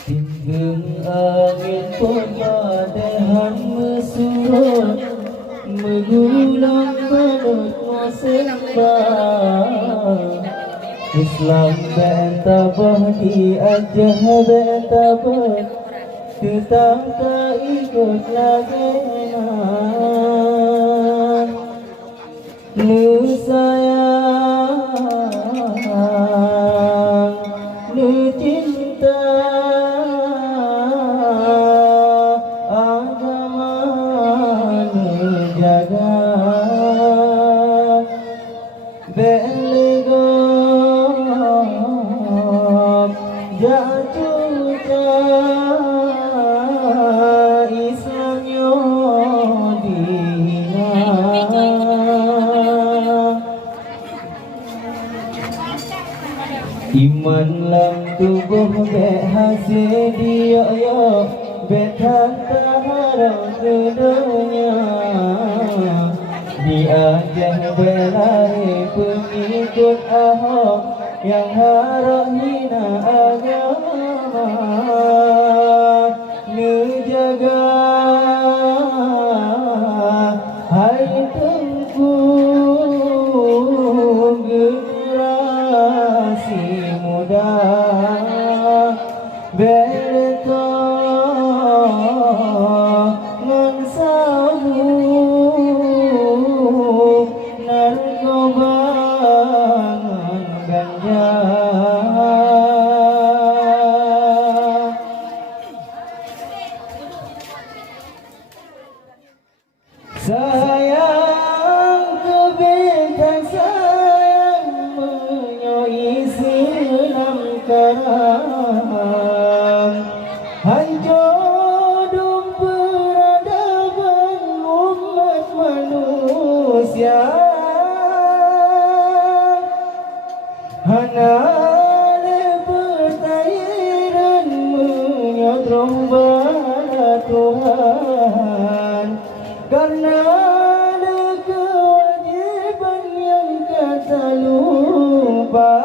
Timbang angin pun badan mesurut, mengulang penut musibah. Islam bentabah diajah bentabah, tetap tak ikut lagi nah. Nu sayang, nu cinta, agama nu jaga, belegom jatuh Islam yo dina. Iman lam tubuh be hasil dia yo betan taharang ke dunia. Diajah belahi pengikut Ahok yang harap hina agama. Menjaga hai tengku generasi muda, berka ngan sabu narkoba ngan ganja. Sayang kebintang sayang menyoi silam karam, hancur peradaban umat manusia. Hana bertairan menyodrong pada Tuhan, karena ada kewajiban yang kata lupa.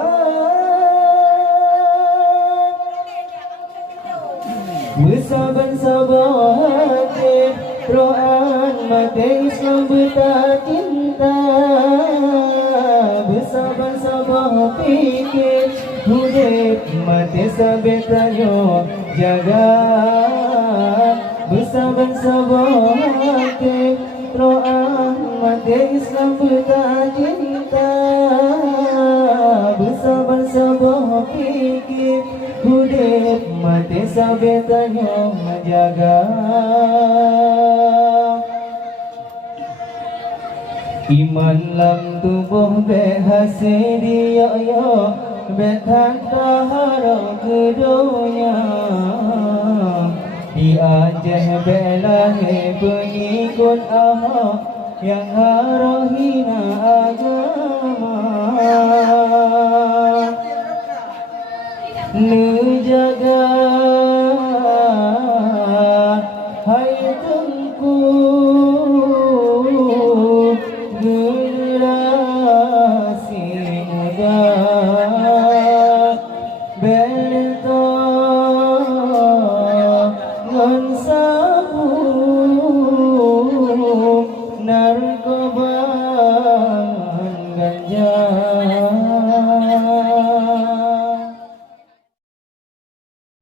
Bersabar-sabar hati rohan mati Islam bertak cinta. Bersabar-sabar fikir hidup mati sampai tanyo jaga. Bersabar-sabar hati rohan mati Islam bertak cinta. Bersabar-sabar fikir hidup mati sampai tanyo menjaga. Iman lam tubuh berhasil dia yo betan taharang ke dunia. Diajah belahi pengikut Ahok yang harap hina agama. Nu jaga